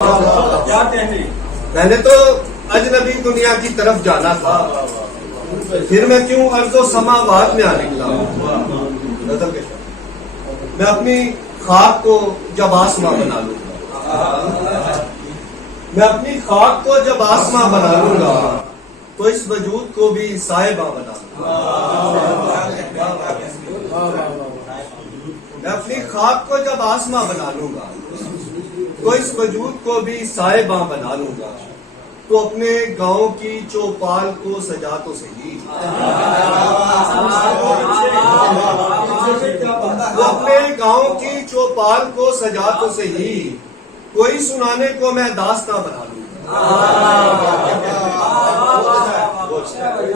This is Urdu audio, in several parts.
میں نے تو اجنبی دنیا کی طرف جانا تھا، پھر میں کیوں ارض و سماوات میں آ نکلا؟ میں اپنی خاک کو جب آسماں بنا لوں گا، میں اپنی خاک کو جب آسماں بنا لوں گا تو اس وجود کو بھی صاحبہ بنا لوں گا۔ میں اپنی خاک کو جب آسماں بنا لوں گا تو اس وجود کو بھی صاحبہ بنا لوں گا، تو اپنے گاؤں کی چوپال کو سجا تو صحیح، تو اپنے گاؤں کی چوپال کو سجا تو صحیح، کوئی سنانے کو میں داستاں بنا لوں گا۔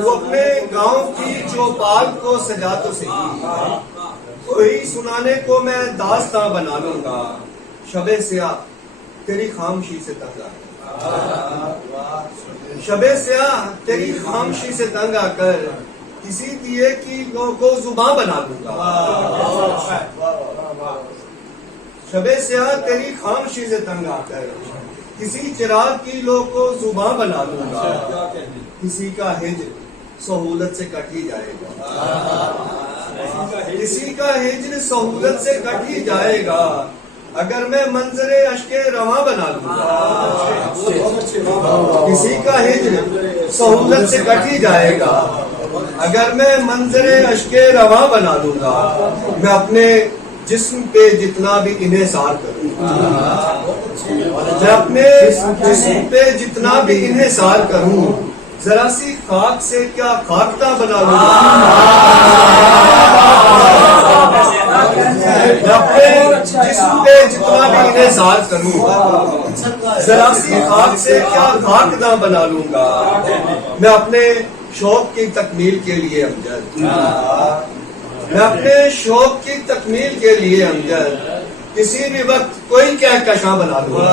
تو اپنے گاؤں کی چوپال کو سجا تو صحیح، کوئی سنانے کو میں داستاں بنا لوں گا، شب سیاہ تیری خاموشی سے تنگ آ کر، شب سیاہ تیری خاموشی سے تنگ آ کر کسی دیے کی کو زباں بنا لوں گا۔ شب سیاہ تیری خاموشی سے تنگ آ کر کسی چراغ کی لو کو زباں بنا لوں گا، کسی کا ہجر سہولت سے کٹ ہی جائے گا، کسی کا ہجر سہولت سے کٹ ہی جائے گا، اگر میں منظر اشک رواں بنا لوں گا۔ کسی کا ہجر سہولت سے کٹ ہی جائے گا، اگر میں منظر اشک رواں بنا لوں گا، میں اپنے جسم پہ جتنا بھی انحصار کروں گا، میں اپنے جسم پہ جتنا بھی انحصار کروں، ذرا سی خاک سے کیا خاکتا بنا لوں گا، میں اپنے جسم پہ جتنا بھی انحصار کروں، ذرا سی خاک سے کیا خاکداں بنا لوں گا، میں اپنے شوق کی تکمیل کے لیے امجد، میں اپنے شوق کی تکمیل کے لیے امجد کسی بھی وقت کوئی کہکشاں بنا لوں گا۔